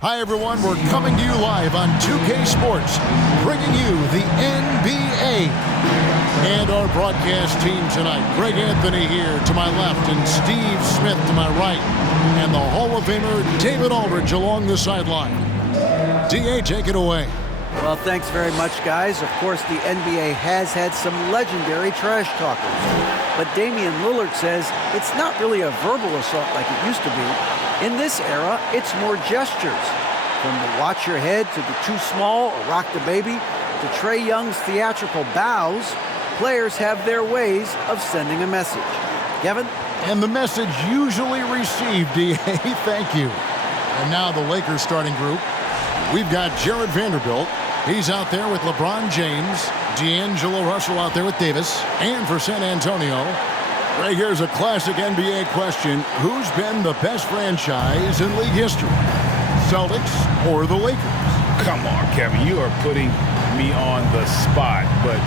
Hi, everyone. We're coming to you live on 2K Sports, bringing you the NBA. And our broadcast team tonight, Greg Anthony here to my left and Steve Smith to my right. And the Hall of Famer, David Aldridge, along the sideline. D.A., take it away. Well, thanks very much, guys. Of course, the NBA has had some legendary trash talkers. But Damian Lillard says it's not really a verbal assault like it used to be. In this era, it's more gestures. From the watch your head to the too small or rock the baby to Trae Young's theatrical bows, players have their ways of sending a message. Kevin? And the message usually received, D.A., thank you. And now the Lakers starting group. We've got Jared Vanderbilt. He's out there with LeBron James. D'Angelo Russell out there with Davis. And for San Antonio, right here's a classic NBA question. Who's been the best franchise in league history? Celtics or the Lakers? Come on, Kevin. You are putting me on the spot. But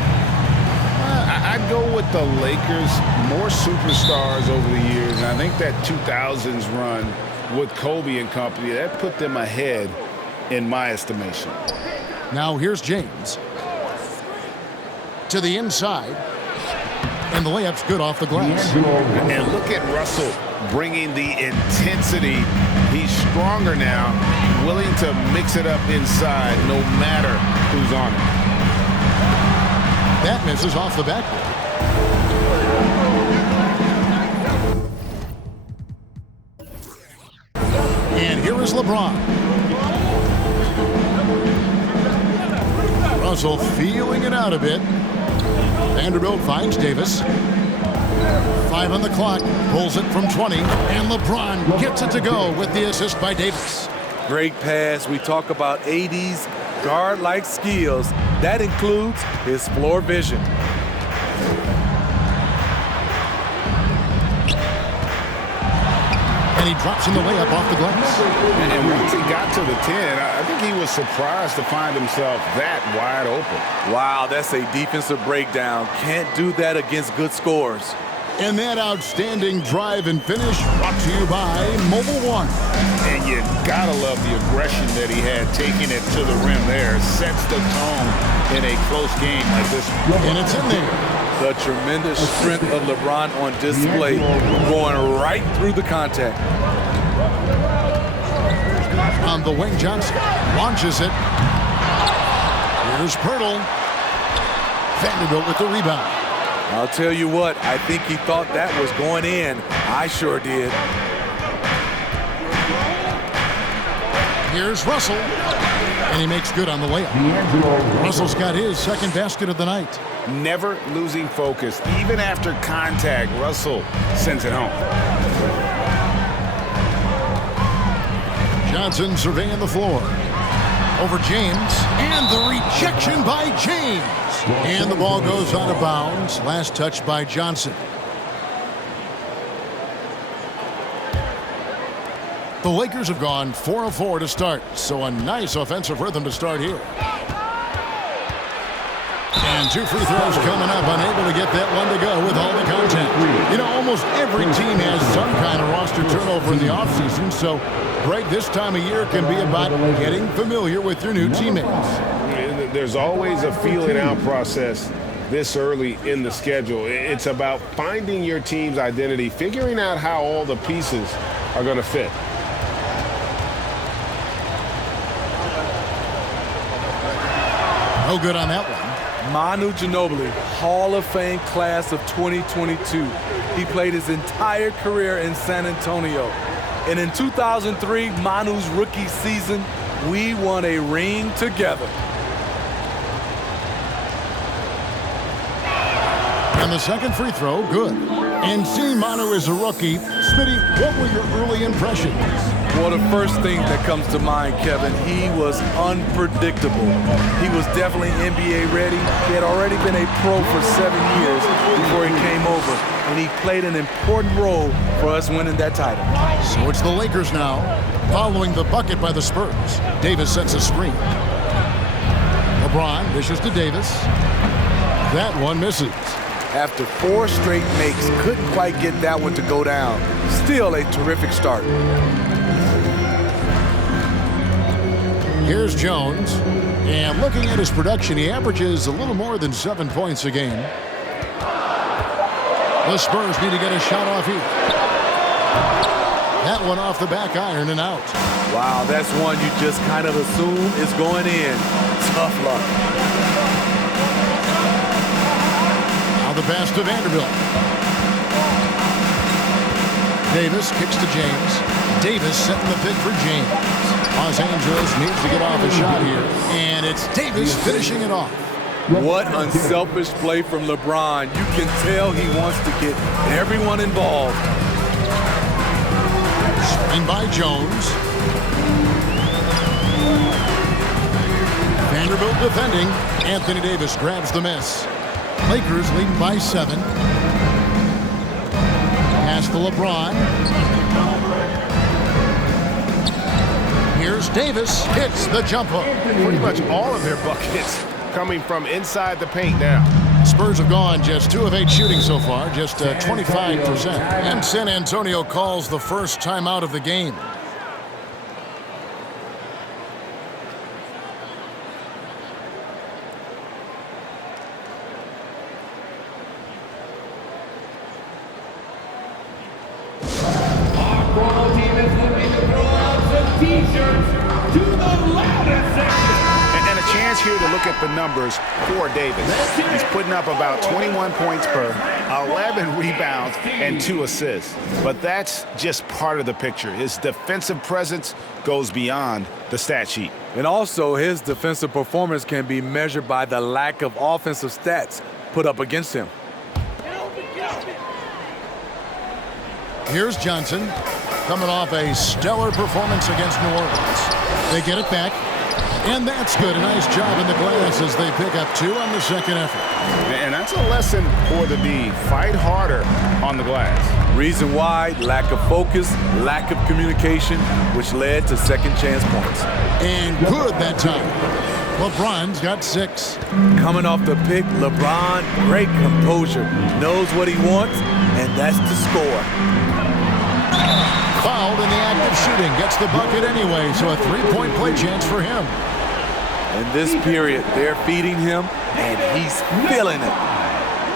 I'd go with the Lakers. More superstars over the years. And I think that 2000s run with Kobe and company, that put them ahead in my estimation. Now here's James. To the inside. And the layup's good off the glass. And look at Russell bringing the intensity. He's stronger now, willing to mix it up inside no matter who's on it. That misses off the backboard. And here is LeBron. Russell feeling it out a bit. Vanderbilt finds Davis. 5 on the clock, pulls it from 20, and LeBron gets it to go with the assist by Davis. Great pass. We talk about AD's guard-like skills. That includes his floor vision. And he drops in the layup off the glass. And once he got to the 10, I think he was surprised to find himself that wide open. Wow, that's a defensive breakdown. Can't do that against good scores. And that outstanding drive and finish brought to you by Mobile One. And you gotta love the aggression that he had taking it to the rim there. Sets the tone in a close game like this. And it's in there. The tremendous strength of LeBron on display, going right through the contact. On the wing, Johnson launches it. Here's Pirtle. Vanderbilt with the rebound. I'll tell you what, I think he thought that was going in. I sure did. Here's Russell. And he makes good on the layup. Russell's got his second basket of the night. Never losing focus. Even after contact, Russell sends it home. Johnson surveying the floor. Over James. And the rejection by James. And the ball goes out of bounds. Last touch by Johnson. The Lakers have gone 4 of 4 to start, so a nice offensive rhythm to start here. And 2 free throws coming up, unable to get that one to go with all the content. You know, almost every team has some kind of roster turnover in the offseason, so Greg, this time of year can be about getting familiar with your new teammates. There's always a feeling out process this early in the schedule. It's about finding your team's identity, figuring out how all the pieces are going to fit. No good on that one. Manu Ginobili, Hall of Fame class of 2022. He played his entire career in San Antonio. And in 2003, Manu's rookie season, we won a ring together. And the second free throw, good. And seeing Manu as a rookie, Smitty, what were your early impressions? Well, the first thing that comes to mind, Kevin, he was unpredictable. He was definitely NBA ready. He had already been a pro for 7 years before he came over, and he played an important role for us winning that title. So it's the Lakers now, following the bucket by the Spurs. Davis sets a screen. LeBron dishes to Davis. That one misses. After 4 straight makes, couldn't quite get that one to go down. Still a terrific start. Here's Jones. And looking at his production, he averages a little more than 7 points a game. The Spurs need to get a shot off here. That one off the back iron and out. Wow, that's one you just kind of assume is going in. Tough luck. Now the pass to Vanderbilt. Davis kicks to James. Davis setting the pick for James. Los Angeles needs to get off a shot here. And it's Davis finishing it off. What unselfish play from LeBron. You can tell he wants to get everyone involved. Screen by Jones. Vanderbilt defending. Anthony Davis grabs the miss. Lakers leading by 7. Pass to LeBron. Here's Davis. Hits the jumper. Pretty much all of their buckets coming from inside the paint now. Spurs have gone just 2 of 8 shooting so far, just 25%. And San Antonio calls the first timeout of the game. And a chance here to look at the numbers for Davis. He's putting up about 21 points per, 11 rebounds, and 2 assists. But that's just part of the picture. His defensive presence goes beyond the stat sheet. And also, his defensive performance can be measured by the lack of offensive stats put up against him. Here's Johnson, coming off a stellar performance against New Orleans. They get it back, and that's good. A nice job in the glass as they pick up 2 on the second effort. And that's a lesson for the D. Fight harder on the glass. Reason why: lack of focus, lack of communication, which led to second chance points. And good that time. LeBron's got 6. Coming off the pick, LeBron, great composure, knows what he wants, and that's to score. Fouled in the act of shooting, gets the bucket anyway, so a 3-point play chance for him. In this period, they're feeding him, and he's feeling it.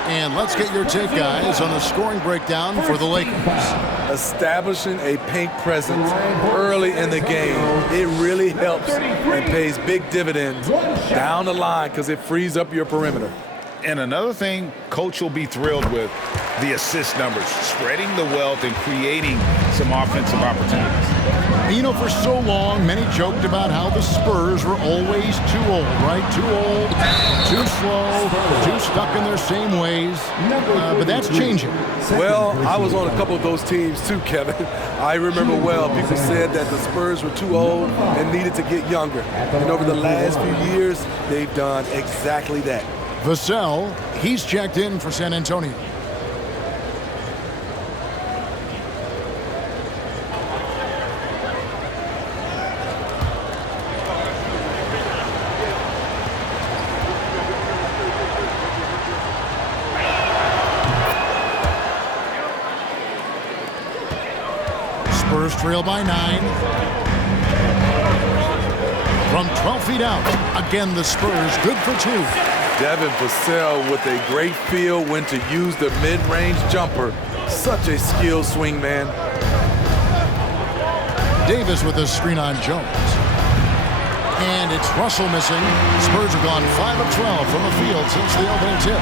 And let's get your take, guys, on the scoring breakdown for the Lakers. Establishing a paint presence early in the game, it really helps and pays big dividends down the line because it frees up your perimeter. And another thing Coach will be thrilled with, the assist numbers, spreading the wealth and creating some offensive opportunities. You know, for so long, many joked about how the Spurs were always too old, right? Too old, too slow, too stuck in their same ways. But that's changing. Well, I was on a couple of those teams too, Kevin. I remember well, people said that the Spurs were too old and needed to get younger. And over the last few years, they've done exactly that. Vassell, he's checked in for San Antonio. Spurs trail by 9. From 12 feet out, again the Spurs good for 2. Devin Vassell with a great feel when to use the mid-range jumper. Such a skilled swing man. Davis with a screen on Jones. And it's Russell missing. Spurs have gone 5 of 12 from the field since the opening tip.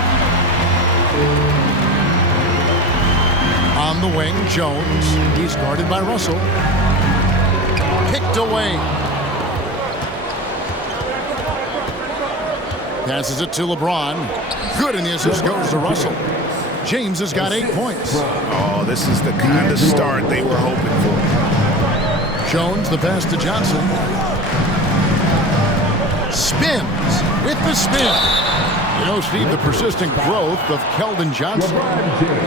On the wing, Jones. He's guarded by Russell. Kicked away. Passes it to LeBron. Good, and the assist goes to Russell. James has got 8 points. Oh, this is the kind of start they were hoping for. Jones, the pass to Johnson. Spins with the spin. You know, Steve, the persistent growth of Keldon Johnson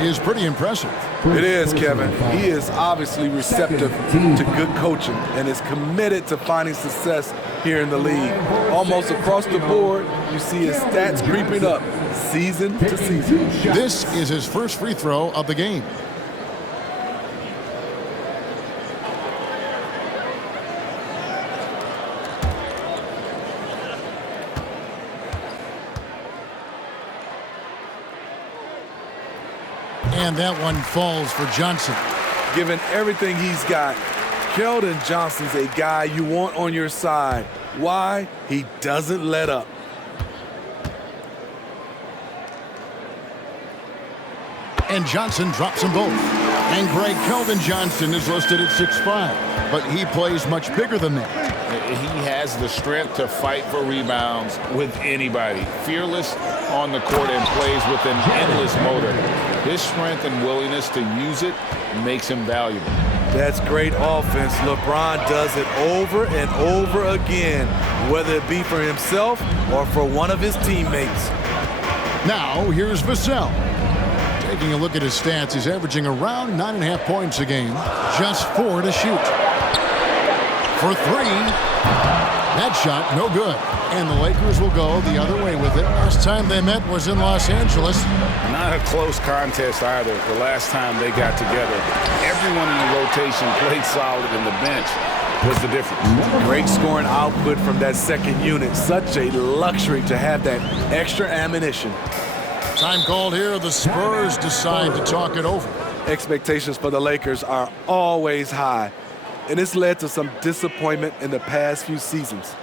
is pretty impressive. It is, Kevin. He is obviously receptive to good coaching and is committed to finding success here in the league. Almost across the board, you see his stats creeping up season to season. This is his first free throw of the game. And that one falls for Johnson. Given everything he's got, Keldon Johnson's a guy you want on your side. Why? He doesn't let up. And Johnson drops them both. And Greg, Keldon Johnson is listed at 6'5", but he plays much bigger than that. He has the strength to fight for rebounds with anybody. Fearless on the court and plays with an endless motor. His strength and willingness to use it makes him valuable. That's great offense. LeBron does it over and over again, whether it be for himself or for one of his teammates. Now, here's Vassell. Taking a look at his stats, he's averaging around 9.5 points a game. Just 4 to shoot. For 3. That shot, no good. And the Lakers will go the other way with it. Last time they met was in Los Angeles. Not a close contest either the last time they got together. Everyone in the rotation played solid, and the bench was the difference. Great scoring output from that second unit. Such a luxury to have that extra ammunition. Time called here. The Spurs decide to talk it over. Expectations for the Lakers are always high, and it's led to some disappointment in the past few seasons.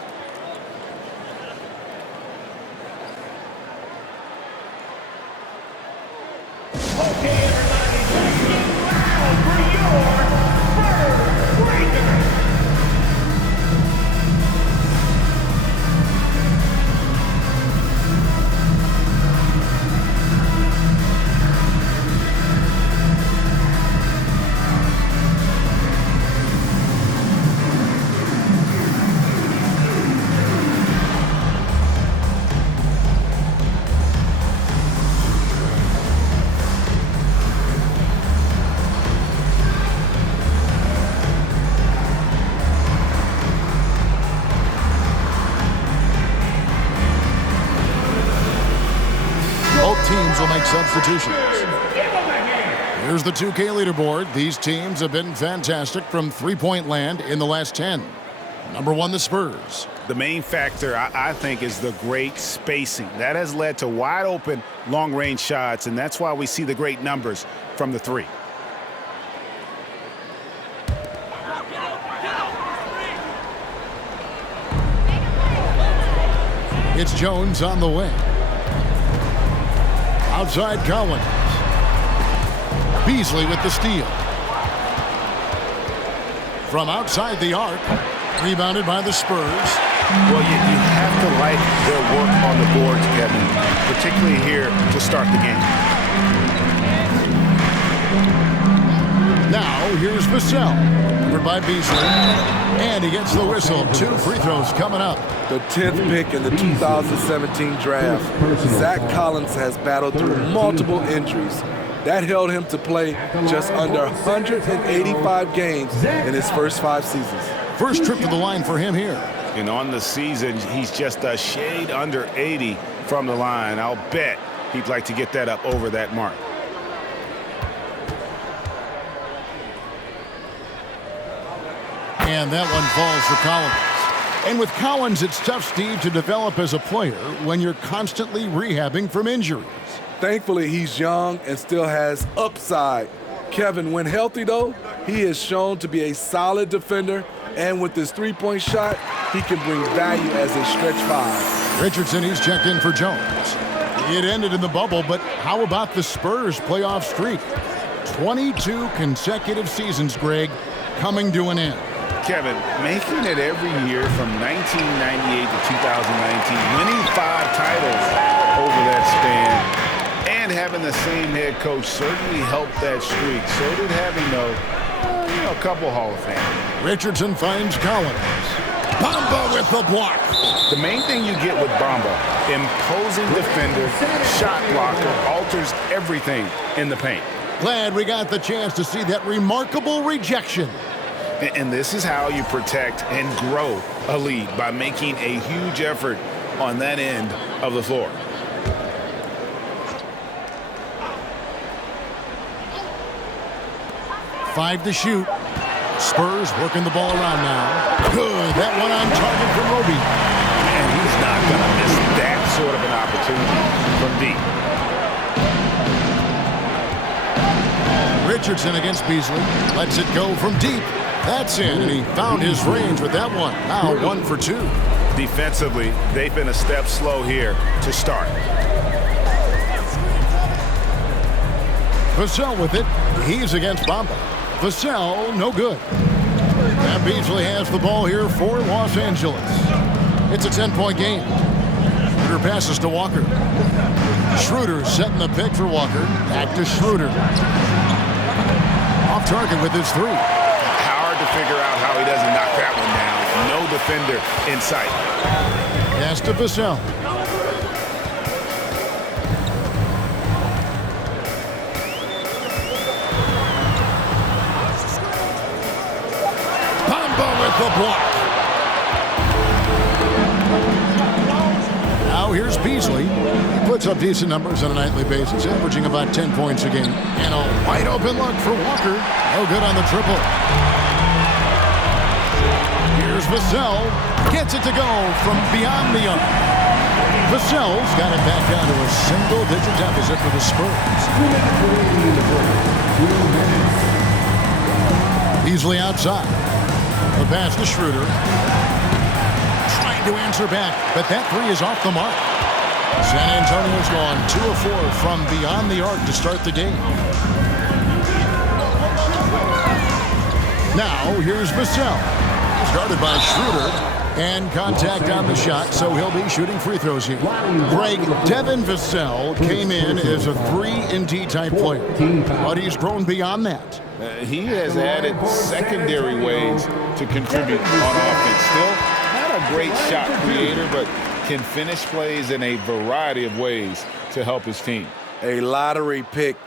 Teams will make substitutions. Here's the 2K leaderboard. These teams have been fantastic from three-point land in the last 10. Number 1, the Spurs. The main factor, I think, is the great spacing. That has led to wide-open, long-range shots, and that's why we see the great numbers from the 3. It's Jones on the way. Outside Collins. Beasley with the steal. From outside the arc. Rebounded by the Spurs. Well, you have to like their work on the boards, Kevin, particularly here to start the game. Now, here's Vassell. Covered by Beasley. And he gets the whistle. 2 free throws coming up. The 10th pick in the 2017 draft, Zach Collins has battled through multiple injuries. That held him to play just under 185 games in his first 5 seasons. First trip to the line for him here. And on the season, he's just a shade under 80 from the line. I'll bet he'd like to get that up over that mark. And that one falls for Collins. And with Collins, it's tough, Steve, to develop as a player when you're constantly rehabbing from injuries. Thankfully, he's young and still has upside. Kevin, when healthy, though, he is shown to be a solid defender, and with his three-point shot, he can bring value as a stretch 5. Richardson, he's checked in for Jones. It ended in the bubble, but how about the Spurs' playoff streak? 22 consecutive seasons, Greg, coming to an end. Kevin, making it every year from 1998 to 2019, winning 5 titles over that span, and having the same head coach certainly helped that streak. So did having, a couple Hall of Famers. Richardson finds Collins. Bamba with the block. The main thing you get with Bamba, imposing defender, shot blocker, alters everything in the paint. Glad we got the chance to see that remarkable rejection. And this is how you protect and grow a lead, by making a huge effort on that end of the floor. Five to shoot. Spurs working the ball around now. Good. That one on target for Roby. And he's not going to miss that sort of an opportunity from deep. Richardson against Beasley. Lets it go from deep. That's in, and he found his range with that one. Now 1 for 2. Defensively, they've been a step slow here to start. Vassell with it. He's against Bamba. Vassell, no good. And Beasley has the ball here for Los Angeles. It's a 10-point game. Schroeder passes to Walker. Schroeder setting the pick for Walker. Back to Schroeder. Off target with his 3. Hard to figure out how he doesn't knock that one down. No defender in sight. Pass to Vassell. With the block. Now here's Beasley. He puts up decent numbers on a nightly basis, averaging about 10 points a game. And a wide open look for Walker. No good on the triple. Here's Vassell. Gets it to go from beyond the arc. Vassell's got it back down to a single-digit deficit for the Spurs. Beasley outside. The pass to Schroeder. Trying to answer back, but that 3 is off the mark. San Antonio's gone 2 of 4 from beyond the arc to start the game. Now here's Vassell. Started by Schroeder. And contact on the shot, so he'll be shooting free throws here. Greg, Devin Vassell came in as a 3-and-D type player, but he's grown beyond that. He has added secondary ways to contribute on offense. Still not a great shot creator, but can finish plays in a variety of ways to help his team. A lottery pick.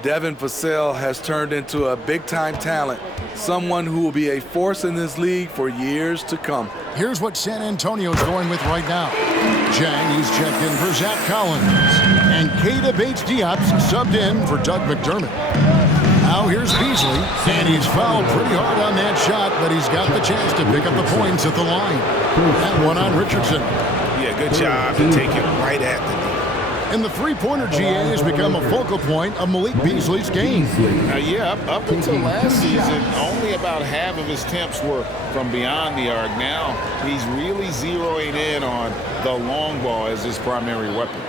Devin Vassell has turned into a big-time talent, someone who will be a force in this league for years to come. Here's what San Antonio's going with right now. Jang, he's checked in for Zach Collins. And Keita Bates-Diop's subbed in for Doug McDermott. Now here's Beasley, and he's fouled pretty hard on that shot, but he's got the chance to pick up the points at the line. That one on Richardson. Yeah, good job to take it right at the knee. And the three-pointer GA has become a focal point of Malik Beasley's game. Up until last season, only about half of his attempts were from beyond the arc. Now he's really zeroing in on the long ball as his primary weapon.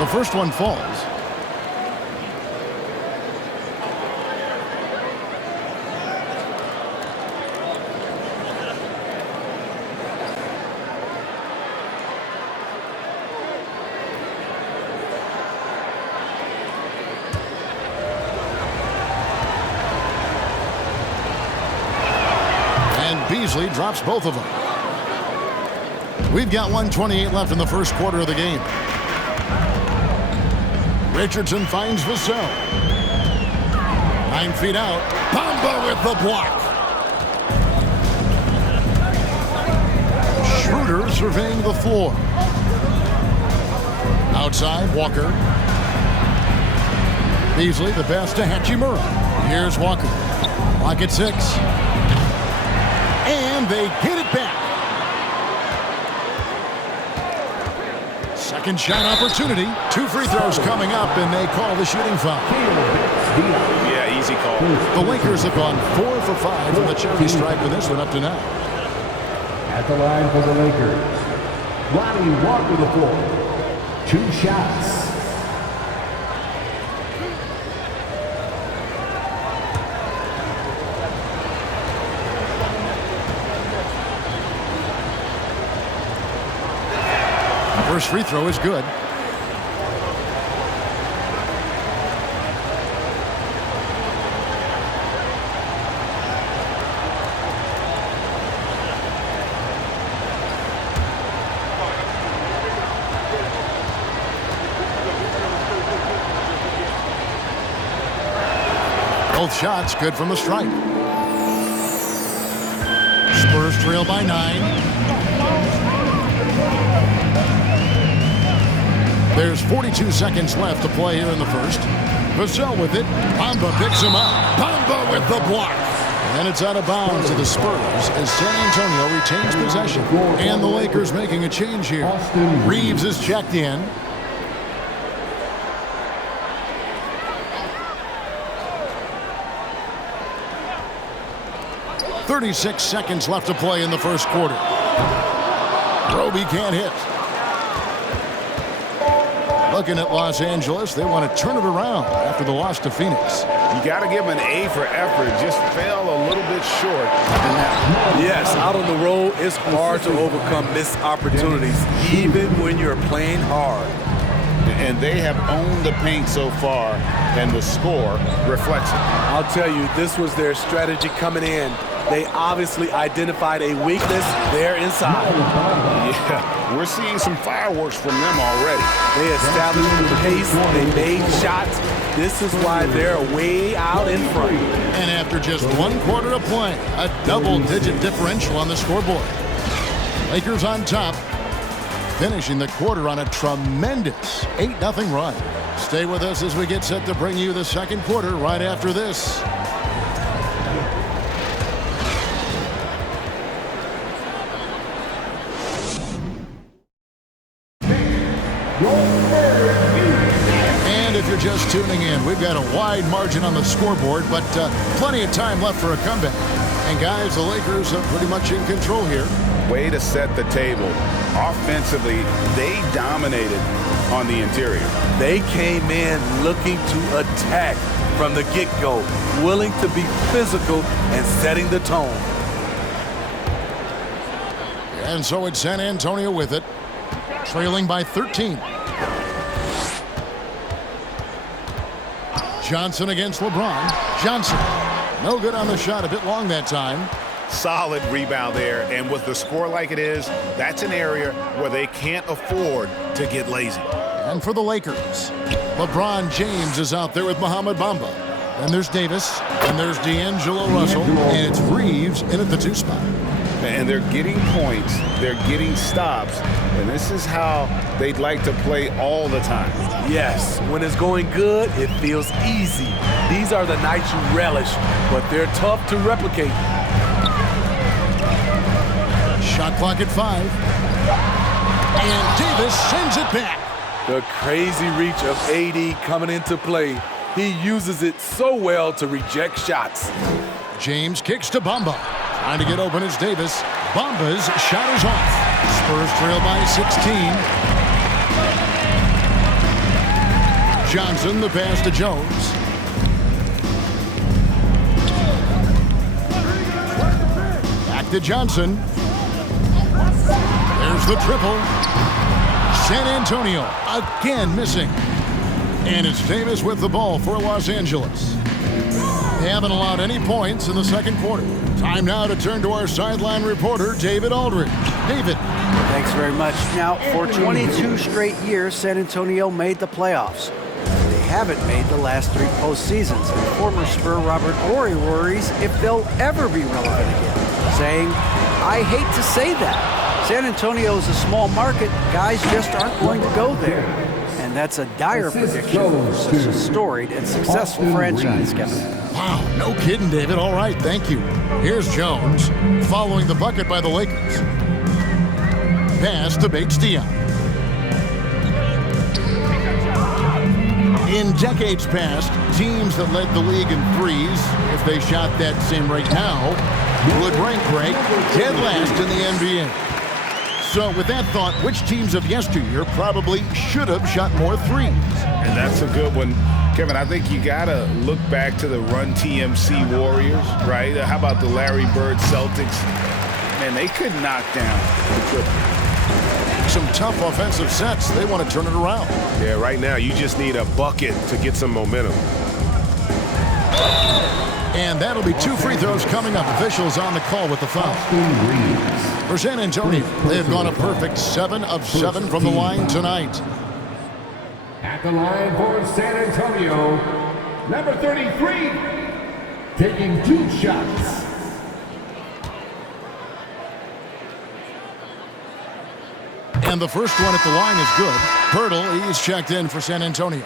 The first one falls. Beasley drops both of them. We've got 1:28 left in the first quarter of the game. Richardson finds Vassell. 9 feet out. Bamba with the block. Schroeder surveying the floor. Outside, Walker. Beasley, the pass to Hachimura. Here's Walker. Clock at 6. And they get it back. Second shot opportunity. 2 free throws coming up, and they call the shooting foul. Yeah, easy call. The Lakers have gone 4 for 5 from the charity stripe in this one up to now. At the line for the Lakers, Lonnie Walker the floor. 2 shots. First free throw is good. Both shots good from the stripe. Spurs trail by 9. There's 42 seconds left to play here in the first. Vassell with it. Bamba picks him up. Bamba with the block. And it's out of bounds to the Spurs as San Antonio retains possession. And the Lakers making a change here. Reeves is checked in. 36 seconds left to play in the first quarter. Roby can't hit. Looking at Los Angeles, they want to turn it around after the loss to Phoenix. You got to give them an A for effort. Just fell a little bit short in that. Yes, out on the road, it's hard to overcome missed opportunities, even when you're playing hard. And they have owned the paint so far, and the score reflects it. I'll tell you, this was their strategy coming in. They obviously identified a weakness there inside. Yeah, we're seeing some fireworks from them already. They established the pace, they made shots. This is why they're way out in front. And after just 1 quarter of play, a double-digit differential on the scoreboard. Lakers on top, finishing the quarter on a tremendous 8-0 run. Stay with us as we get set to bring you the second quarter right after this. And if you're just tuning in, we've got a wide margin on the scoreboard, but plenty of time left for a comeback. And guys, the Lakers are pretty much in control here. Way to set the table. Offensively, they dominated on the interior. They came in looking to attack from the get-go, willing to be physical and setting the tone. And so it's San Antonio with it, trailing by 13. Johnson against LeBron. Johnson, no good on the shot, a bit long that time. Solid rebound there, and with the score like it is, that's an area where they can't afford to get lazy. And for the Lakers, LeBron James is out there with Mohamed Bamba. Then there's Davis, and there's D'Angelo Russell, and it's Reeves in at the 2 spot. And they're getting points, they're getting stops, and this is how they'd like to play all the time. Yes, when it's going good, it feels easy. These are the nights you relish, but they're tough to replicate. Shot clock at 5. And Davis sends it back. The crazy reach of AD coming into play. He uses it so well to reject shots. James kicks to Bamba. Trying to get open is Davis. Bamba's shot is off. Spurs trail by 16. Johnson, the pass to Jones. Back to Johnson. There's the triple. San Antonio again missing. And it's Davis with the ball for Los Angeles. They haven't allowed any points in the second quarter. Time now to turn to our sideline reporter, David Aldridge. David. Thanks very much. Now, for 22 straight years, San Antonio made the playoffs. They haven't made the last 3 postseasons. And former Spur Robert Horry worries if they'll ever be relevant again, saying, I hate to say that. San Antonio is a small market. Guys just aren't going to go there. And that's a dire prediction for such a storied and successful franchise, Kevin. Wow, no kidding, David. All right, thank you. Here's Jones following the bucket by the Lakers. Pass to Bates-Diop. In decades past, teams that led the league in threes, if they shot that same rate now, would rank dead last in the NBA. So with that thought, which teams of yesteryear probably should have shot more threes? And that's a good one. Kevin, I think you got to look back to the Run TMC Warriors, right? How about the Larry Bird Celtics? Man, they could knock down the triple. Some tough offensive sets. They want to turn it around. Yeah, right now you just need a bucket to get some momentum. And that'll be 2 free throws coming up. Officials on the call with the foul. For San Antonio, they have gone a perfect 7 of 7 from the line tonight. At the line for San Antonio, number 33, taking 2 shots. And the first one at the line is good. Pirtle, he's checked in for San Antonio.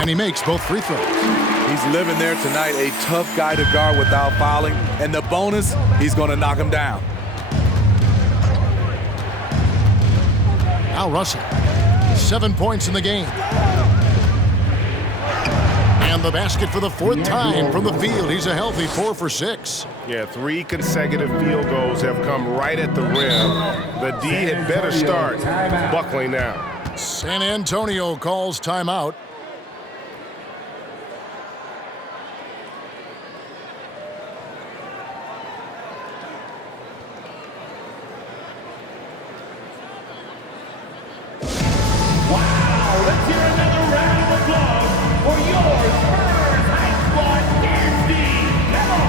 And he makes both free throws. He's living there tonight, a tough guy to guard without fouling. And the bonus, he's going to knock him down. Al Russell, 7 points in the game. And the basket for the 4th time from the field. He's a healthy 4 for 6. Yeah, 3 consecutive field goals have come right at the rim. The D had better start buckling now. San Antonio calls timeout. Wow, let's hear another round of applause for your Spurs High Squad dance team. Come on.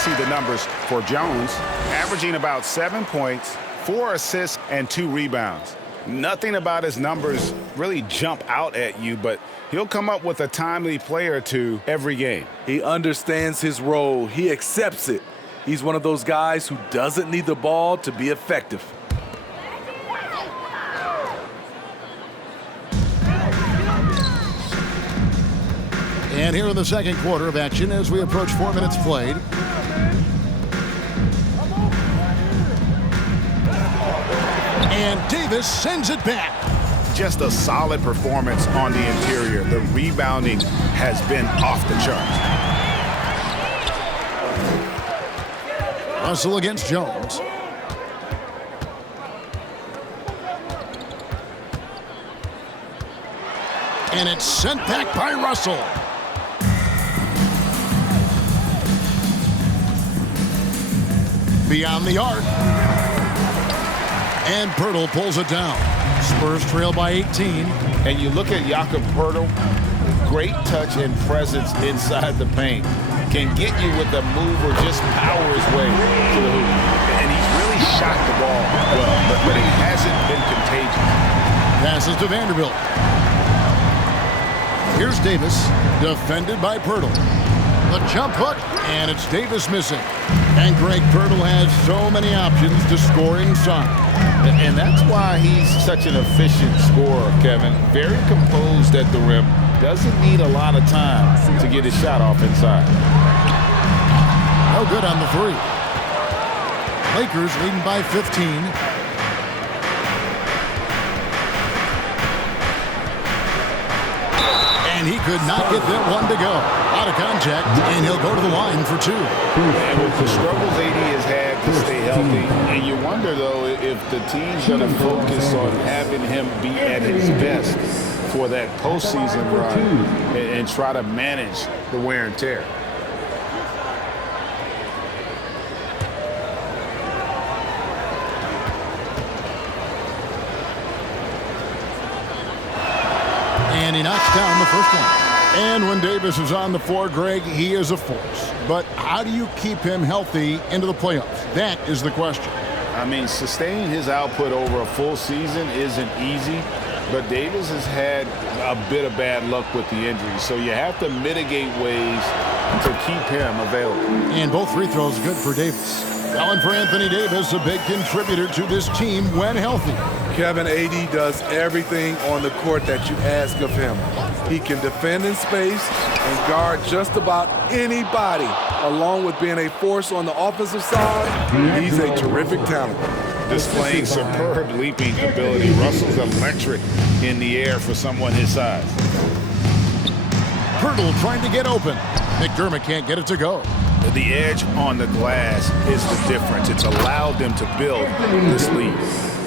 See the numbers for Jones, averaging about 7 points, 4 assists, and 2 rebounds. Nothing about his numbers really jump out at you, but he'll come up with a timely play or two every game. He understands his role. He accepts it. He's one of those guys who doesn't need the ball to be effective. And here in the second quarter of action as we approach 4 minutes played. And Davis sends it back. Just a solid performance on the interior. The rebounding has been off the charts. Russell against Jones. And it's sent back by Russell. Beyond the arc. And Poeltl pulls it down. Spurs trail by 18. And you look at Jakob Poeltl, great touch and presence inside the paint. Can get you with a move or just power his way to the hoop. And he's really shot the ball well, but it hasn't been contagious. Passes to Vanderbilt. Here's Davis, defended by Poeltl. The jump hook, and it's Davis missing. And Greg Poeltl has so many options to score inside. And that's why he's such an efficient scorer, Kevin. Very composed at the rim. Doesn't need a lot of time to get his shot off inside. No good on the 3. Lakers leading by 15. And he could not get that one to go. Out of contact, and he'll go to the line for 2. And with the struggles AD has had to stay healthy, and you wonder, though, if the team's going to focus on having him be at his best for that postseason run and try to manage the wear and tear. And he knocks down the first one. And when Davis is on the floor, Greg, he is a force. But how do you keep him healthy into the playoffs? That is the question. I mean, sustaining his output over a full season isn't easy, but Davis has had a bit of bad luck with the injuries, so you have to mitigate ways to keep him available. And both free throws good for Davis. Allen for Anthony Davis, a big contributor to this team when healthy. Kevin, AD does everything on the court that you ask of him. He can defend in space and guard just about anybody, along with being a force on the offensive side. He's a terrific talent. Displaying superb leaping ability. Russell's electric in the air for someone his size. Poeltl trying to get open. McDermott can't get it to go. The edge on the glass is the difference. It's allowed them to build this lead.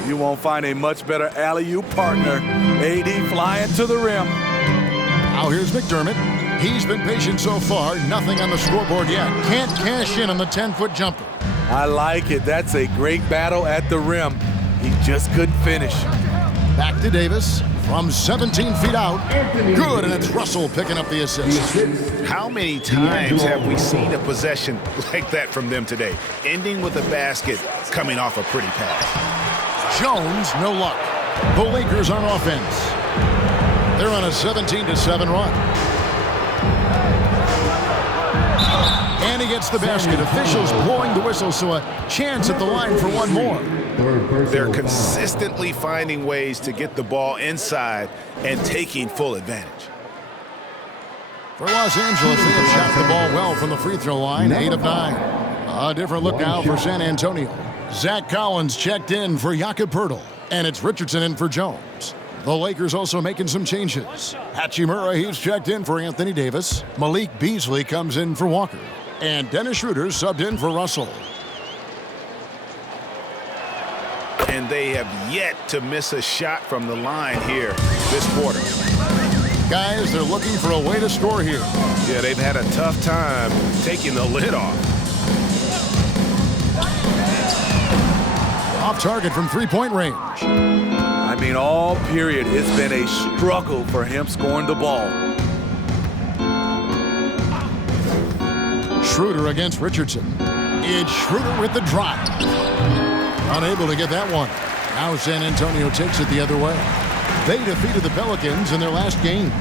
You won't find a much better alley-oop partner. AD flying to the rim. Now here's McDermott. He's been patient so far. Nothing on the scoreboard yet. Can't cash in on the 10-foot jumper. I like it. That's a great battle at the rim. He just couldn't finish. Back to Davis from 17 feet out. Good, and it's Russell picking up the assist. How many times have we seen a possession like that from them today? Ending with a basket, coming off a pretty pass. Jones, no luck. The Lakers on offense. They're on a 17-7 run. And he gets the basket. Officials blowing the whistle, so a chance at the line for one more. They're consistently finding ways to get the ball inside and taking full advantage. For Los Angeles, they have shot the ball well from the free throw line, 8 of 9. A different look now for San Antonio. Zach Collins checked in for Jakob Poeltl, and it's Richardson in for Jones. The Lakers also making some changes. Hachimura, he's checked in for Anthony Davis. Malik Beasley comes in for Walker. And Dennis Schroeder subbed in for Russell. And they have yet to miss a shot from the line here this quarter. Guys, they're looking for a way to score here. Yeah, they've had a tough time taking the lid off. Off target from three-point range. I mean, all period, it's been a struggle for him scoring the ball. Schroeder against Richardson. It's Schroeder with the drive. Unable to get that one. Now San Antonio takes it the other way. They defeated the Pelicans in their last game.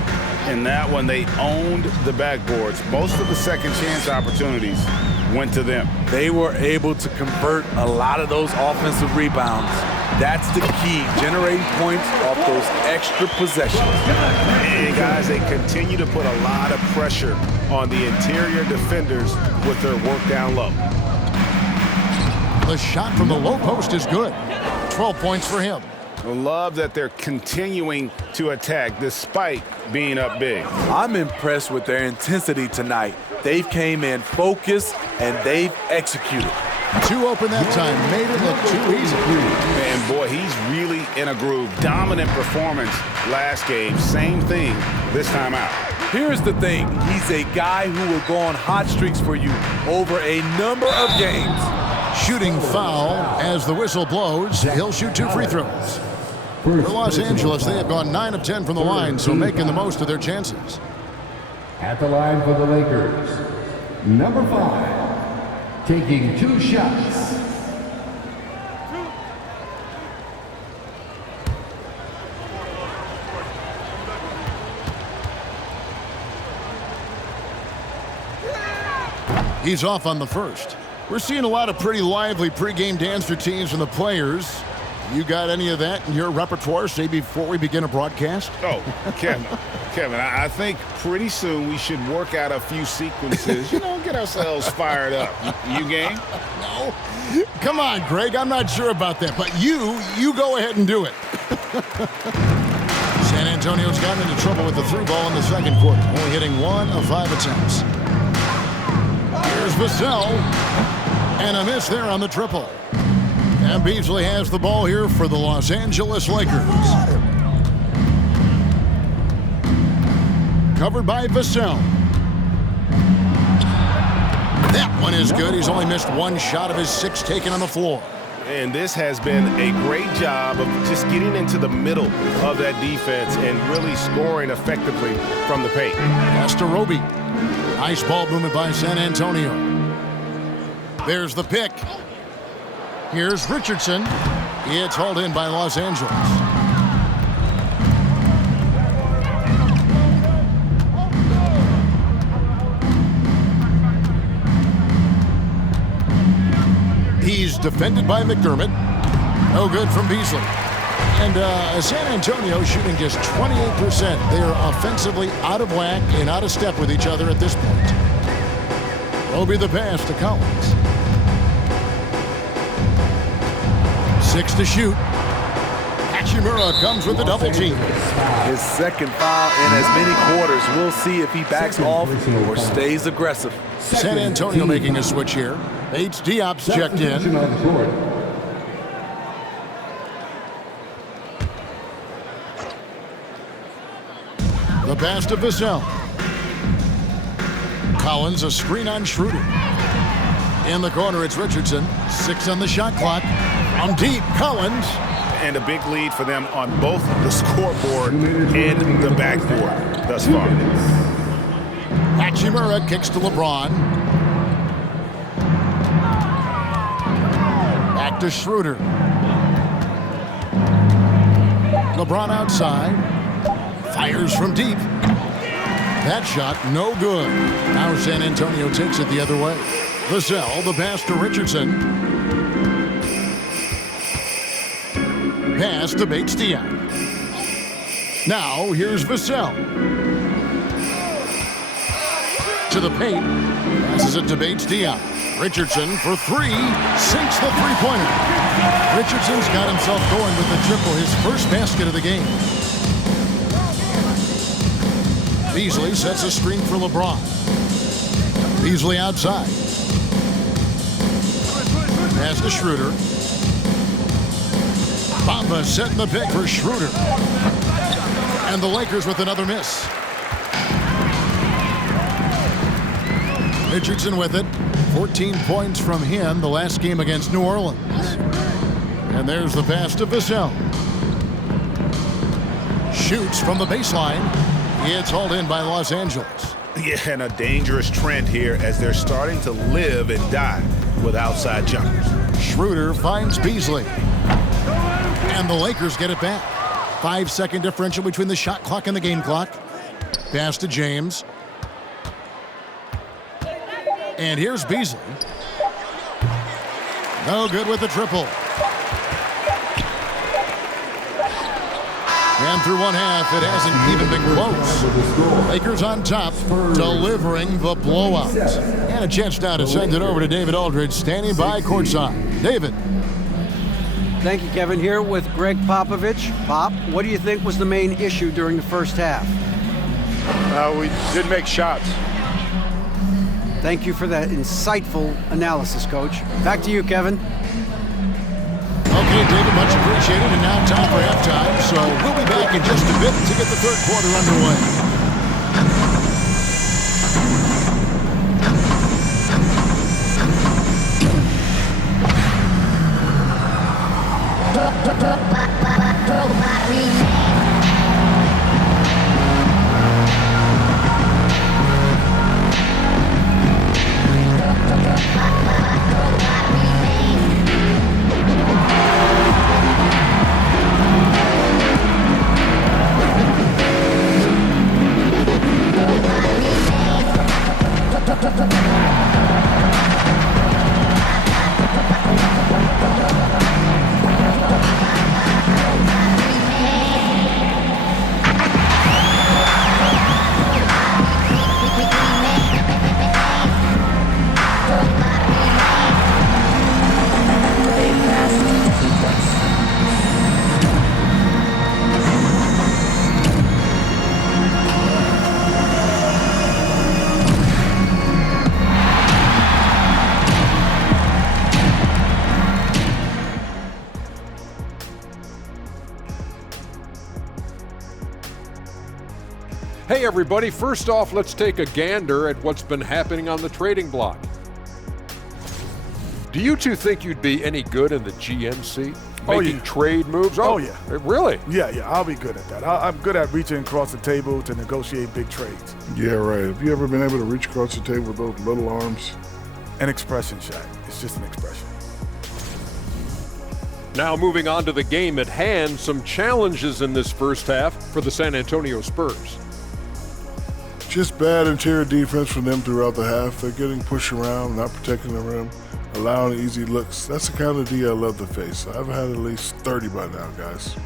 In that one, they owned the backboards. Most of the second chance opportunities went to them. They were able to convert a lot of those offensive rebounds. That's the key, generating points off those extra possessions. And guys, they continue to put a lot of pressure on the interior defenders with their work down low. The shot from the low post is good. 12 points for him. I love that they're continuing to attack despite being up big. I'm impressed with their intensity tonight. They've came in focused and they've executed. Two open that time, made it look too easy. Man, boy, he's really in a groove. Dominant performance last game. Same thing this time out. Here's the thing. He's a guy who will go on hot streaks for you over a number of games. Shooting foul as the whistle blows. He'll shoot 2 free throws. For Los Angeles, they have gone 9 of 10 from the line, so making the most of their chances. At the line for the Lakers, number 5, taking 2 shots. He's off on the first. We're seeing a lot of pretty lively pregame dance routines from the players. You got any of that in your repertoire, say, before we begin a broadcast? Oh, Kevin, I think pretty soon we should work out a few sequences, get ourselves fired up. You game? No. Come on, Greg, I'm not sure about that, but you go ahead and do it. San Antonio's gotten into trouble with the 3 ball in the second quarter, only hitting 1 of 5 attempts. Here's Vassell, and a miss there on the triple. And Beasley has the ball here for the Los Angeles Lakers. Covered by Vassell. That one is good. He's only missed 1 shot of his 6 taken on the floor. And this has been a great job of just getting into the middle of that defense and really scoring effectively from the paint. Pass to Roby. Nice ball movement by San Antonio. There's the pick. Here's Richardson. It's hauled in by Los Angeles. He's defended by McDermott. No good from Beasley. And San Antonio shooting just 28%. They are offensively out of whack and out of step with each other at this point. Roby the pass to Collins. 6 to shoot. Hachimura comes with a double team. His second foul in as many quarters. We'll see if he backs off or stays aggressive. San Antonio making a switch here. Bates Diop's checked in. The pass to Vassell. Collins, a screen on Schroeder. In the corner, it's Richardson. 6 on the shot clock. From deep, Collins. And a big lead for them on both the scoreboard and the backboard thus far. Hachimura kicks to LeBron. Back to Schroeder. LeBron outside. Fires from deep. That shot, no good. Now San Antonio takes it the other way. Vassell, the pass to Richardson. Pass to Bates Diop. Now here's Vassell. To the paint. Passes it to Bates Diop. Richardson for 3. Sinks the three-pointer. Richardson's got himself going with the triple, his first basket of the game. Beasley sets a screen for LeBron. Beasley outside. Pass to Schroeder. Bamba setting the pick for Schroeder. And the Lakers with another miss. Richardson with it. 14 points from him the last game against New Orleans. And there's the pass to Vassell. Shoots from the baseline. It's hauled in by Los Angeles. Yeah, and a dangerous trend here as they're starting to live and die with outside jumpers. Schroeder finds Beasley. And the Lakers get it back. 5-second differential between the shot clock and the game clock. Pass to James. And here's Beasley. No good with the triple. And through one half, it hasn't even been close. Lakers on top, delivering the blowout. And a chance now to send it over to David Aldridge, standing by courtside. David. Thank you, Kevin. Here with Greg Popovich. Pop, what do you think was the main issue during the first half? We didn't make shots. Thank you for that insightful analysis, Coach. Back to you, Kevin. Okay, David, much appreciated. And now time for halftime. So we'll be back in just a bit to get the third quarter underway. Hey everybody, first off, let's take a gander at what's been happening on the trading block. Do you two think you'd be any good in the GNC? Making trade moves? Oh, yeah. Really? Yeah, I'll be good at that. I'm good at reaching across the table to negotiate big trades. Yeah, right. Have you ever been able to reach across the table with those little arms? An expression, Shaq. It's just an expression. Now moving on to the game at hand, some challenges in this first half for the San Antonio Spurs. Just bad interior defense from them throughout the half. They're getting pushed around, not protecting the rim, allowing easy looks. That's the kind of D I love to face. I've had at least 30 by now, guys.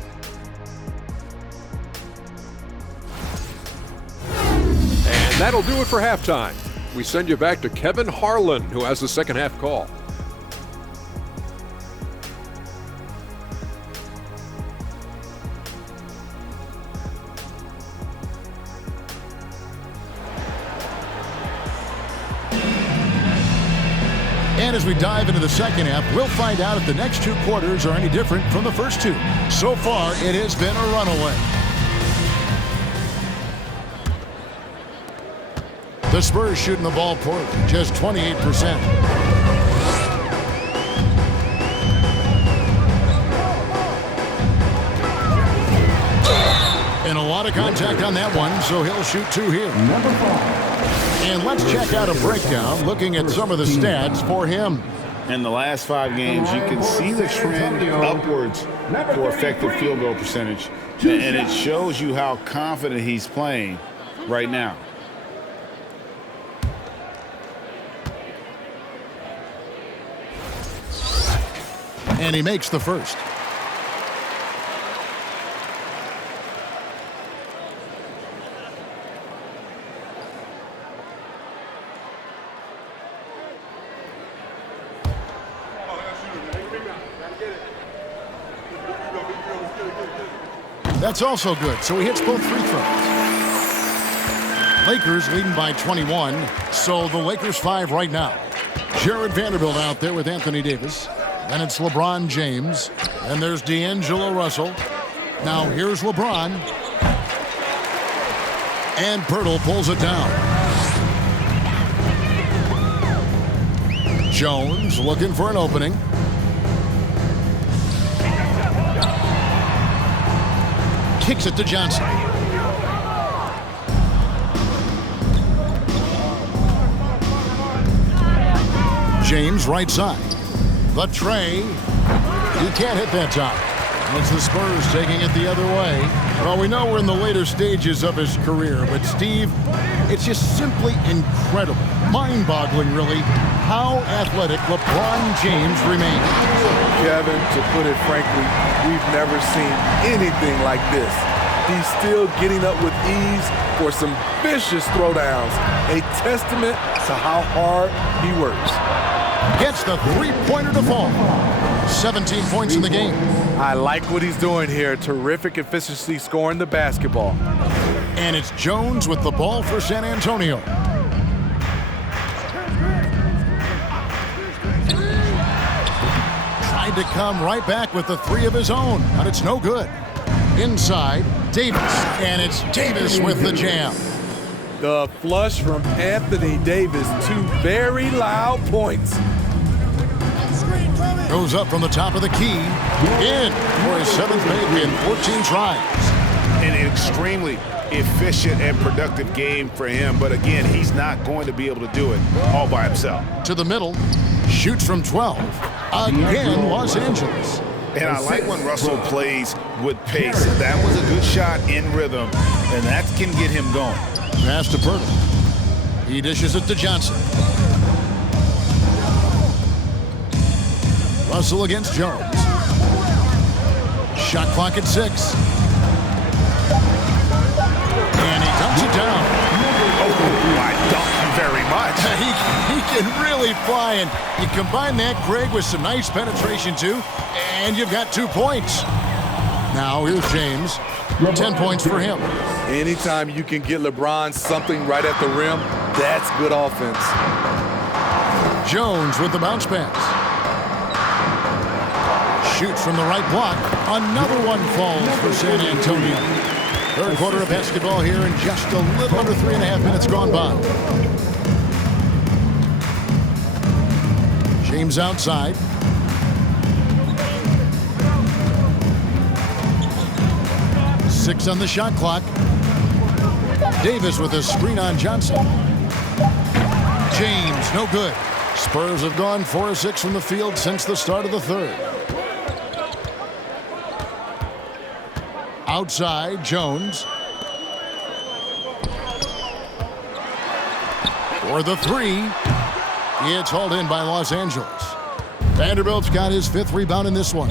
And that'll do it for halftime. We send you back to Kevin Harlan, who has the second half call. And as we dive into the second half, we'll find out if the next 2 quarters are any different from the first 2. So far, it has been a runaway. The Spurs shooting the ball poorly, just 28%. And a lot of contact on that one, so he'll shoot 2 here. And let's check out a breakdown looking at some of the stats for him. In the last 5 games, you can see the trend upwards for effective field goal percentage. And it shows you how confident he's playing right now. And he makes the first. That's also good, so he hits both free throws. Lakers leading by 21, so the Lakers 5 right now. Jared Vanderbilt out there with Anthony Davis. Then it's LeBron James. And there's D'Angelo Russell. Now here's LeBron. And Pirtle pulls it down. Jones looking for an opening. Kicks it to Johnson. James right side. The tray. He can't hit that time. It's the Spurs taking it the other way. Well, we know we're in the later stages of his career, but Steve, it's just simply incredible, mind-boggling really, how athletic LeBron James remains. Kevin, to put it frankly, we've never seen anything like this. He's still getting up with ease for some vicious throwdowns, a testament to how hard he works. Gets the three-pointer to fall. 17 points in the game. I like what he's doing here. Terrific efficiency scoring the basketball. And it's Jones with the ball for San Antonio. Tried to come right back with the 3 of his own, but it's no good. Inside, Davis, and it's Davis with the jam. The flush from Anthony Davis, 2 very loud points. Goes up from the top of the key. In for his 7th make in 14 tries. An extremely efficient and productive game for him, but again, he's not going to be able to do it all by himself. To the middle, shoots from 12. Again, Los Angeles. And I like when Russell plays with pace. That was a good shot in rhythm, and that can get him going. Pass to Pirtle. He dishes it to Johnson. Russell against Jones. Shot clock at 6. And he dumps it down. Oh, I dump him very much. He can really fly, and you combine that, Greg, with some nice penetration, too, and you've got 2 points. Now, here's James. 10 points for him. Anytime you can get LeBron something right at the rim, that's good offense. Jones with the bounce pass. Shoots from the right block. Another one falls for San Antonio. Third quarter of basketball here in just a little under 3.5 minutes gone by. James outside. Six on the shot clock. Davis with a screen on Johnson. James, no good. Spurs have gone 4 of 6 from the field since the start of the third. Outside, Jones. For the 3. It's hauled in by Los Angeles. Vanderbilt's got his 5th rebound in this one.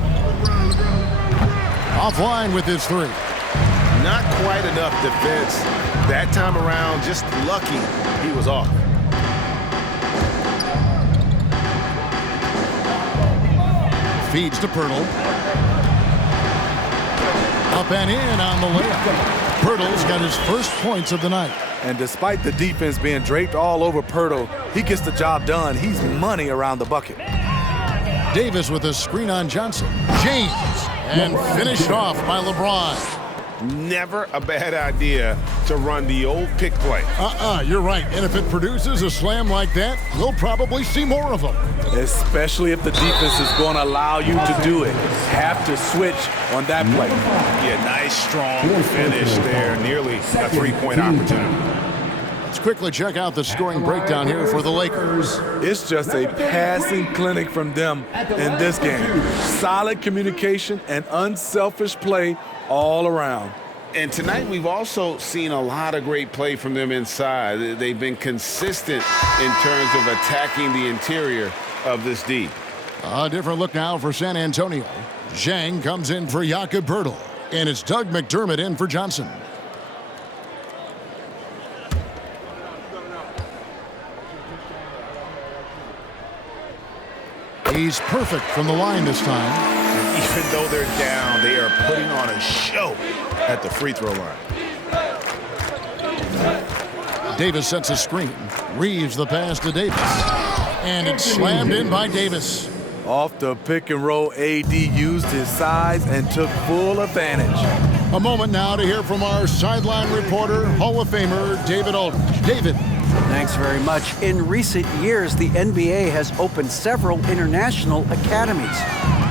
Offline with his 3. Not quite enough defense. That time around, just lucky he was off. Feeds to Pirtle. Up and in on the layup. Pirtle's got his first points of the night. And despite the defense being draped all over Poeltl, he gets the job done. He's money around the bucket. Davis with a screen on Johnson. James, and finished off by LeBron. Never a bad idea to run the old pick play. You're right. And if it produces a slam like that, we'll probably see more of them. Especially if the defense is going to allow you to do it. Have to switch on that play. Yeah, nice, strong finish there. Nearly a three-point opportunity. Let's quickly check out the scoring breakdown here for the Lakers. It's just a passing clinic from them in this game. Solid communication and unselfish play all around. And tonight we've also seen a lot of great play from them inside. They've been consistent in terms of attacking the interior of this D. A different look now for San Antonio. Zhang comes in for Jakob Poeltl, and it's Doug McDermott in for Johnson. He's perfect from the line this time. Even though they're down, they are putting on a show at the free throw line. Davis sets a screen. Reeves the pass to Davis. And it's slammed in by Davis. Off the pick and roll, AD used his size and took full advantage. A moment now to hear from our sideline reporter, Hall of Famer David Aldridge. David. Thanks very much. In recent years, the NBA has opened several international academies.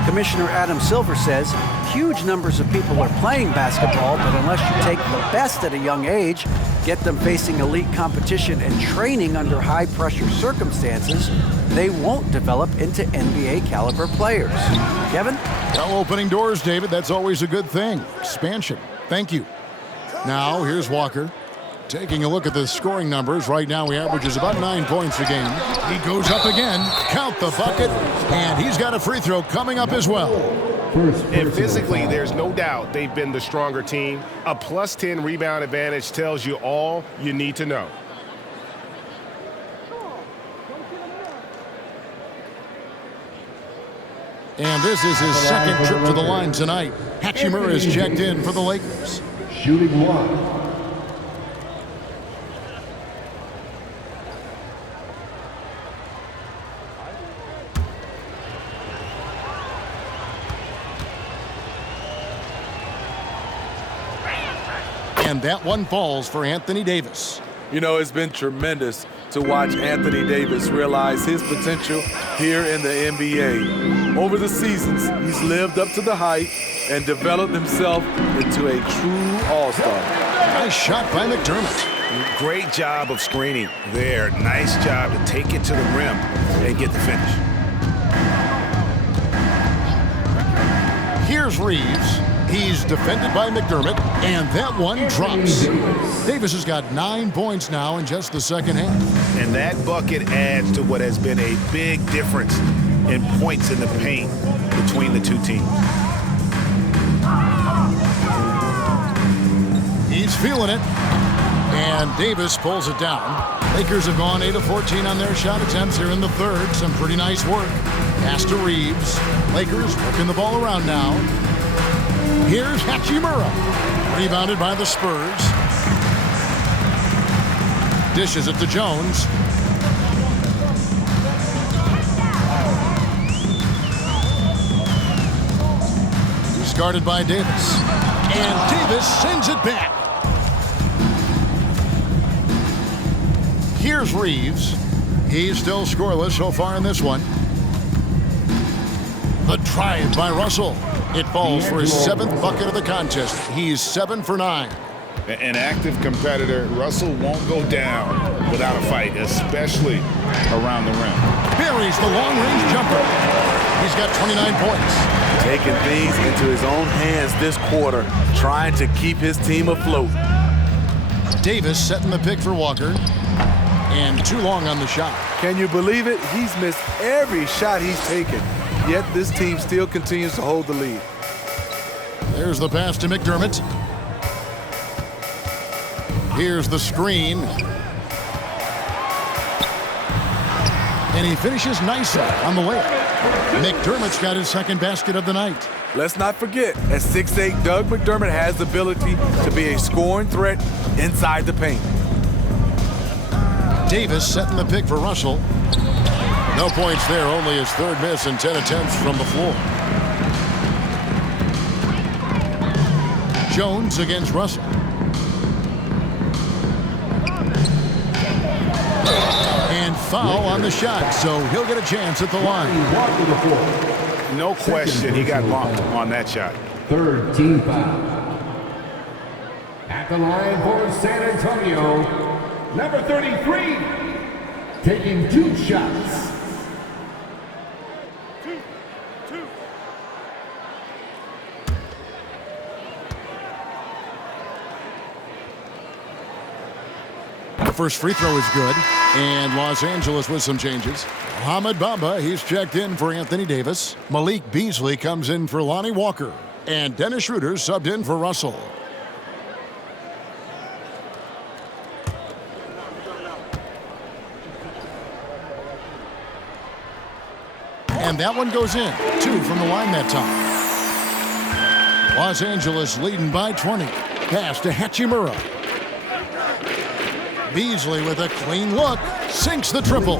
Commissioner Adam Silver says huge numbers of people are playing basketball, but unless you take the best at a young age, get them facing elite competition and training under high-pressure circumstances, they won't develop into NBA-caliber players. Kevin? Well, opening doors, David. That's always a good thing. Expansion. Thank you. Now, here's Walker. Taking a look at the scoring numbers, right now he averages about 9 points a game. He goes up again, count the bucket, and he's got a free throw coming up as well. And physically, there's no doubt they've been the stronger team. A plus 10 rebound advantage tells you all you need to know. And this is his second trip to the line tonight. Hachimura is checked in for the Lakers. Shooting one. And that one falls for Anthony Davis. You know, it's been tremendous to watch Anthony Davis realize his potential here in the NBA. Over the seasons, he's lived up to the hype and developed himself into a true all-star. Nice shot by McDermott. Great job of screening there. Nice job to take it to the rim and get the finish. Here's Reeves. He's defended by McDermott, and that one drops. Davis has got 9 points now in just the second half. And that bucket adds to what has been a big difference in points in the paint between the two teams. He's feeling it, and Davis pulls it down. Lakers have gone 8 of 14 on their shot attempts here in the third. Some pretty nice work. Pass to Reeves. Lakers working the ball around now. Here's Hachimura. Rebounded by the Spurs. Dishes it to Jones. He's guarded by Davis. And Davis sends it back. Here's Reeves. He's still scoreless so far in this one. The drive by Russell. It falls for his 7th bucket of the contest. He's 7 for 9. An active competitor, Russell won't go down without a fight, especially around the rim. Buries the long-range jumper. He's got 29 points. Taking things into his own hands this quarter, trying to keep his team afloat. Davis setting the pick for Walker. And too long on the shot. Can you believe it? He's missed every shot he's taken. Yet this team still continues to hold the lead. There's the pass to McDermott. Here's the screen. And he finishes nicely on the layup. McDermott's got his second basket of the night. Let's not forget, at 6'8", Doug McDermott has the ability to be a scoring threat inside the paint. Davis setting the pick for Russell. No points there, only his third miss and 10 attempts from the floor. Jones against Russell. And foul on the shot, so he'll get a chance at the line. No question, he got bumped on that shot. Third team foul. At the line for San Antonio, number 33, taking 2 shots. The first free throw is good, and Los Angeles with some changes. Mohamed Bamba, he's checked in for Anthony Davis. Malik Beasley comes in for Lonnie Walker, and Dennis Schroeder subbed in for Russell. And that one goes in. 2 from the line that time. Los Angeles leading by 20. Pass to Hachimura. Beasley with a clean look. Sinks the triple.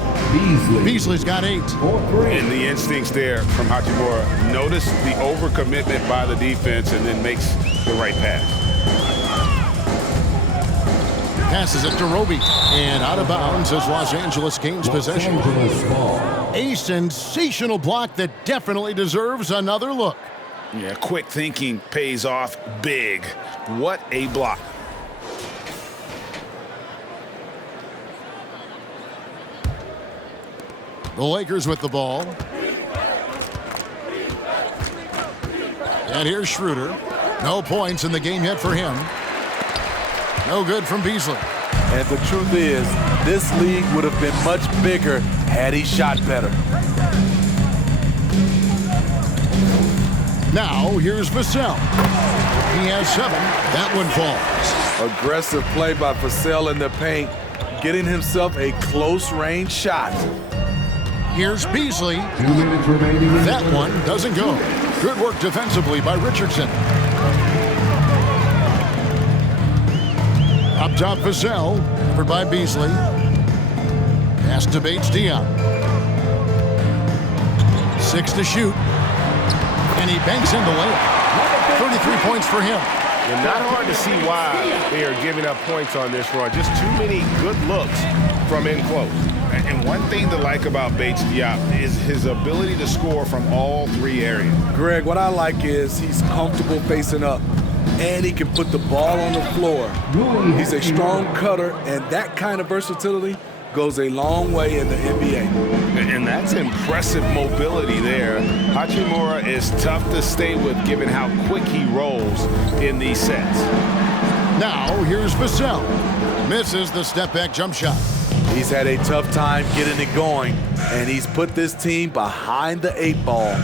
Beasley's got 8. And the instincts there from Hachimura. Notice the overcommitment by the defense and then makes the right pass. Passes it to Roby. And out of bounds as Los Angeles gains possession. A sensational block that definitely deserves another look. Yeah, quick thinking pays off big. What a block. The Lakers with the ball. And here's Schroeder. No points in the game yet for him. No good from Beasley. And the truth is, this league would have been much bigger had he shot better. Now, here's Vassell. He has 7. That one falls. Aggressive play by Vassell in the paint, getting himself a close-range shot. Here's Beasley. 2 minutes remaining. That one doesn't go. Good work defensively by Richardson. Up top, Vassell, covered by Beasley. Pass to Bates-Diop. 6 to shoot. And he banks in the layup. 33 points for him. And not hard to see why they are giving up points on this run. Just too many good looks from in close. And one thing to like about Bates-Diop is his ability to score from all 3 areas. Greg, what I like is he's comfortable facing up, and he can put the ball on the floor. He's a strong cutter, and that kind of versatility goes a long way in the NBA. And that's impressive mobility there. Hachimura is tough to stay with given how quick he rolls in these sets. Now, here's Vassell. Misses the step-back jump shot. He's had a tough time getting it going, and he's put this team behind the 8 ball.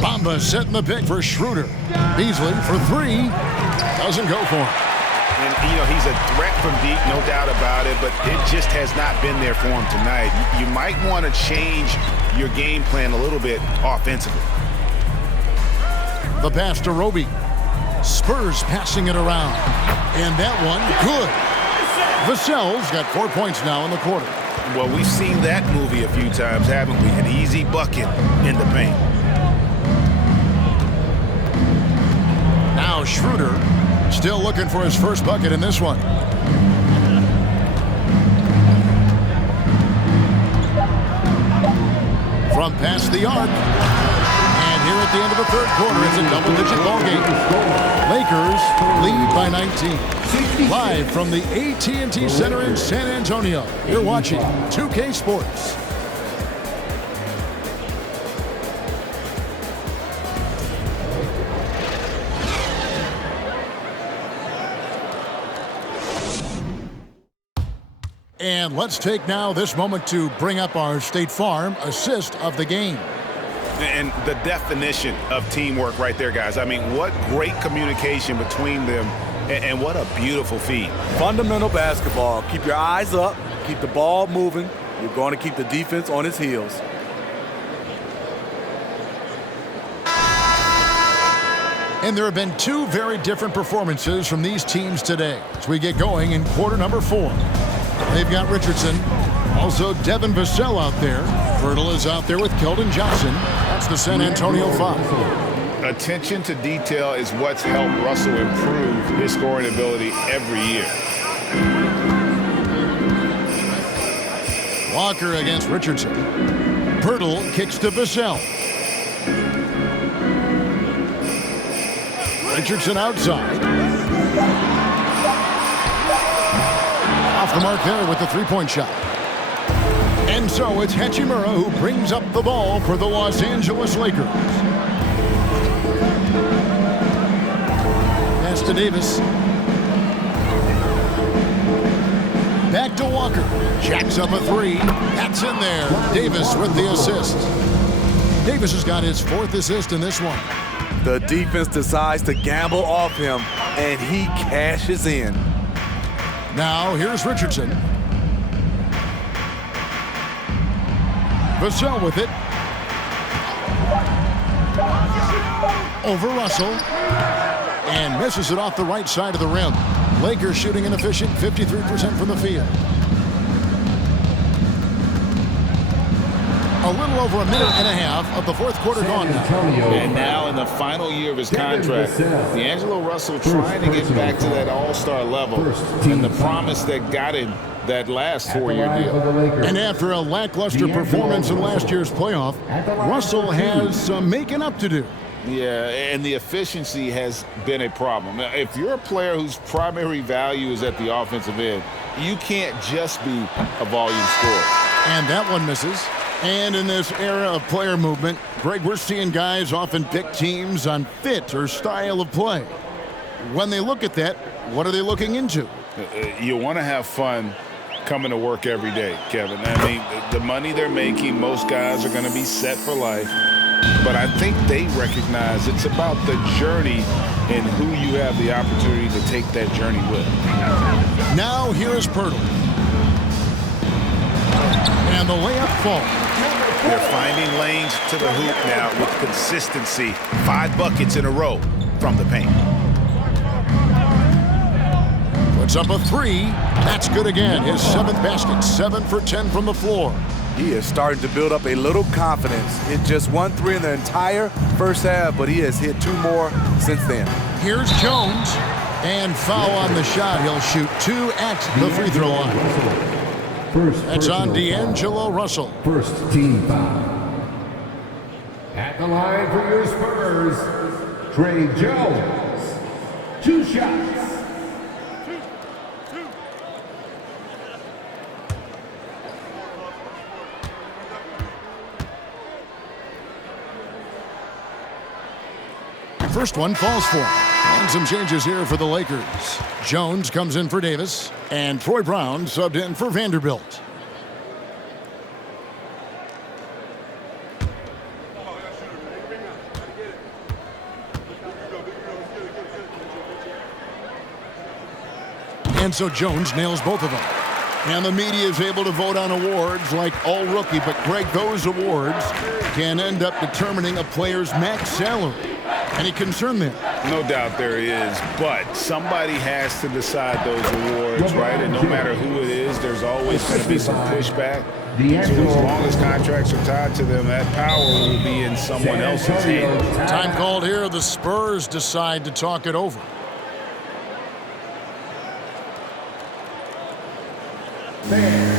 Bamba setting the pick for Schroeder. Beasley for 3. Doesn't go for him. And, you know, he's a threat from deep, no doubt about it, but it just has not been there for him tonight. You might want to change your game plan a little bit offensively. The pass to Roby. Spurs passing it around. And that one, good. Vassell's got 4 points now in the quarter. Well, we've seen that movie a few times, haven't we? An easy bucket in the paint. Now Schroeder still looking for his first bucket in this one. From past the arc. And here at the end of the third quarter, it's a double-digit ball game. Lakers lead by 19. Live from the AT&T Center in San Antonio, you're watching 2K Sports. And let's take now this moment to bring up our State Farm assist of the game. And the definition of teamwork right there, guys. I mean, what great communication between them, and what a beautiful feed. Fundamental basketball. Keep your eyes up, keep the ball moving. You're going to keep the defense on its heels. And there have been two very different performances from these teams today as we get going in quarter number 4. They've got Richardson, also Devin Vassell out there. Pirtle is out there with Keldon Johnson. That's the San Antonio 5. Attention to detail is what's helped Russell improve his scoring ability every year. Walker against Richardson. Pirtle kicks to Vassell. Richardson outside. Off the mark there with the three-point shot. And so it's Hachimura who brings up the ball for the Los Angeles Lakers. Pass to Davis. Back to Walker. Jacks up a 3. That's in there. Davis with the assist. Davis has got his 4th assist in this one. The defense decides to gamble off him, and he cashes in. Now here's Richardson. Vassell with it. Over Russell. And misses it off the right side of the rim. Lakers shooting an efficient 53% from the field. A little over a minute and a half of the 4th quarter gone now. And now in the final year of his contract, D'Angelo Russell trying to get back to that all-star level and the promise that got him that last 4-year deal. And after a lackluster performance in last year's playoff, Russell has some making up to do. Yeah, and the efficiency has been a problem. If you're a player whose primary value is at the offensive end, you can't just be a volume scorer. And that one misses. And in this era of player movement, Greg, we're seeing guys often pick teams on fit or style of play. When they look at that, what are they looking into? You want to have fun coming to work every day, Kevin. I mean, the money they're making, most guys are going to be set for life. But I think they recognize it's about the journey and who you have the opportunity to take that journey with. Now here's Pirtle. And the layup falls. They're finding lanes to the hoop now with consistency. 5 buckets in a row from the paint. Puts up a 3. That's good again. His 7th basket. 7 for 10 from the floor. He is starting to build up a little confidence. Hit just 1 3 in the entire first half, but he has hit 2 more since then. Here's Jones. And foul on the shot. He'll shoot 2 at the free throw line. That's on D'Angelo Russell. First team foul. At the line for your Spurs, Tre Jones. 2 shots. First one falls for him. And some changes here for the Lakers. Jones comes in for Davis, and Troy Brown subbed in for Vanderbilt. And so Jones nails both of them. And the media is able to vote on awards like All Rookie, but Greg, those awards can end up determining a player's max salary. Any concern there? No doubt there is, but somebody has to decide those awards, right? And no matter who it is, there's always going to be some pushback. So as long as contracts are tied to them, that power will be in someone else's hands. Time called here. The Spurs decide to talk it over. Fair.